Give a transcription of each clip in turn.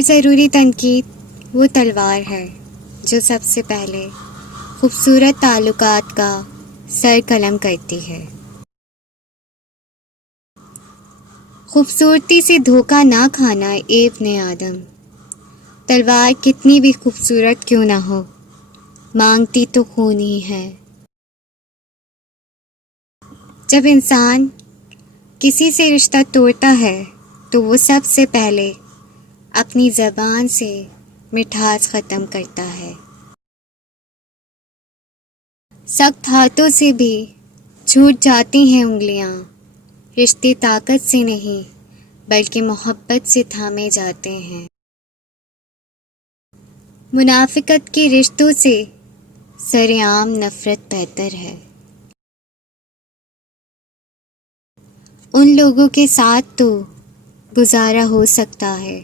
ہر ضروری تنقید وہ تلوار ہے جو سب سے پہلے خوبصورت تعلقات کا سر قلم کرتی ہے۔ خوبصورتی سے دھوکہ نہ کھانا اے ابن آدم، تلوار کتنی بھی خوبصورت کیوں نہ ہو، مانگتی تو خون ہی ہے۔ جب انسان کسی سے رشتہ توڑتا ہے تو وہ سب سے پہلے اپنی زبان سے مٹھاس ختم کرتا ہے۔ سخت ہاتھوں سے بھی چھوٹ جاتی ہیں انگلیاں، رشتے طاقت سے نہیں بلکہ محبت سے تھامے جاتے ہیں۔ منافقت کے رشتوں سے سرعام نفرت بہتر ہے۔ ان لوگوں کے ساتھ تو گزارا ہو سکتا ہے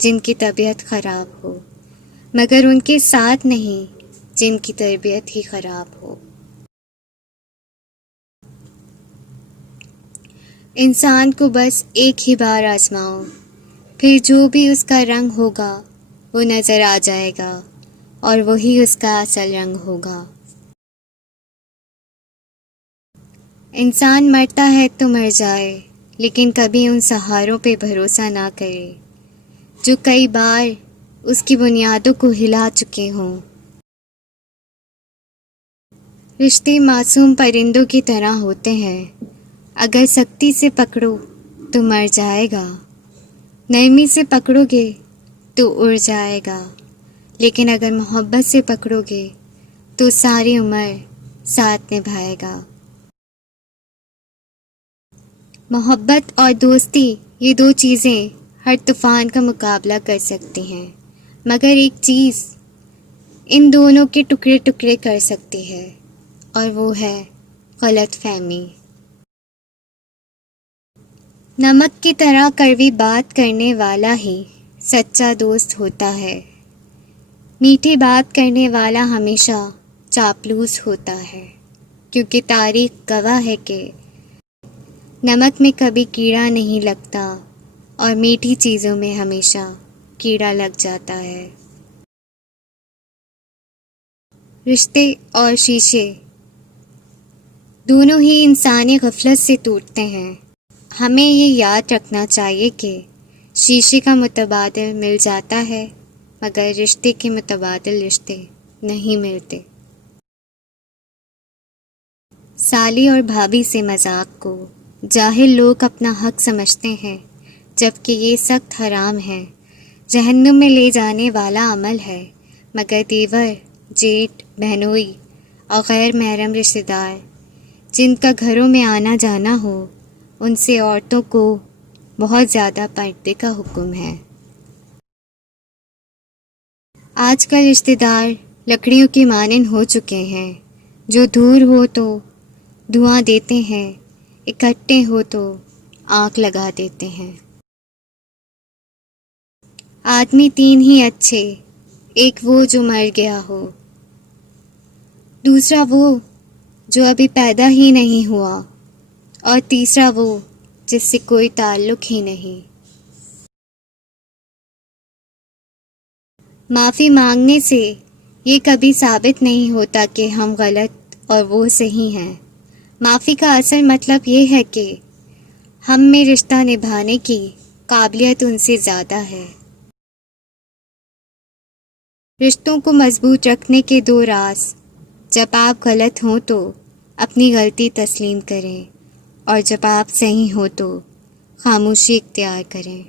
جن کی طبیعت خراب ہو، مگر ان کے ساتھ نہیں جن کی تربیت ہی خراب ہو۔ انسان کو بس ایک ہی بار آزماؤ، پھر جو بھی اس کا رنگ ہوگا وہ نظر آ جائے گا اور وہی اس کا اصل رنگ ہوگا۔ انسان مرتا ہے تو مر جائے، لیکن کبھی ان سہاروں پہ بھروسہ نہ کرے جو کئی بار اس کی بنیادوں کو ہلا چکے ہوں۔ رشتے معصوم پرندوں کی طرح ہوتے ہیں، اگر سختی سے پکڑو تو مر جائے گا، نرمی سے پکڑو گے تو اڑ جائے گا، لیکن اگر محبت سے پکڑو گے تو ساری عمر ساتھ نبھائے گا۔ محبت اور دوستی یہ دو چیزیں ہر طوفان کا مقابلہ کر سکتی ہیں، مگر ایک چیز ان دونوں کے ٹکڑے ٹکڑے کر سکتی ہے، اور وہ ہے غلط فہمی۔ نمک کی طرح کڑوی بات کرنے والا ہی سچا دوست ہوتا ہے، میٹھی بات کرنے والا ہمیشہ چاپلوس ہوتا ہے، کیونکہ تاریخ گواہ ہے کہ نمک میں کبھی کیڑا نہیں لگتا اور میٹھی چیزوں میں ہمیشہ کیڑا لگ جاتا ہے۔ رشتے اور شیشے دونوں ہی انسانی غفلت سے ٹوٹتے ہیں۔ ہمیں یہ یاد رکھنا چاہیے کہ شیشے کا متبادل مل جاتا ہے، مگر رشتے کے متبادل رشتے نہیں ملتے۔ سالی اور بھابھی سے مذاق کو جاہل لوگ اپنا حق سمجھتے ہیں، جبکہ یہ سخت حرام ہے، جہنم میں لے جانے والا عمل ہے، مگر دیور، جیٹھ، بہنوئی اور غیر محرم رشتہ دار جن کا گھروں میں آنا جانا ہو، ان سے عورتوں کو بہت زیادہ پردے کا حکم ہے۔ آج کل رشتہ دار لکڑیوں کے مانند ہو چکے ہیں، جو دور ہو تو دھواں دیتے ہیں، اکٹھے ہو تو آگ لگا دیتے ہیں۔ آدمی تین ہی اچھے، ایک وہ جو مر گیا ہو، دوسرا وہ جو ابھی پیدا ہی نہیں ہوا، اور تیسرا وہ جس سے کوئی تعلق ہی نہیں۔ معافی مانگنے سے یہ کبھی ثابت نہیں ہوتا کہ ہم غلط اور وہ صحیح ہیں۔ معافی کا اصل مطلب یہ ہے کہ ہم میں رشتہ نبھانے کی قابلیت ان سے زیادہ ہے۔ رشتوں کو مضبوط رکھنے کے دو راز: جب آپ غلط ہوں تو اپنی غلطی تسلیم کریں، اور جب آپ صحیح ہوں تو خاموشی اختیار کریں۔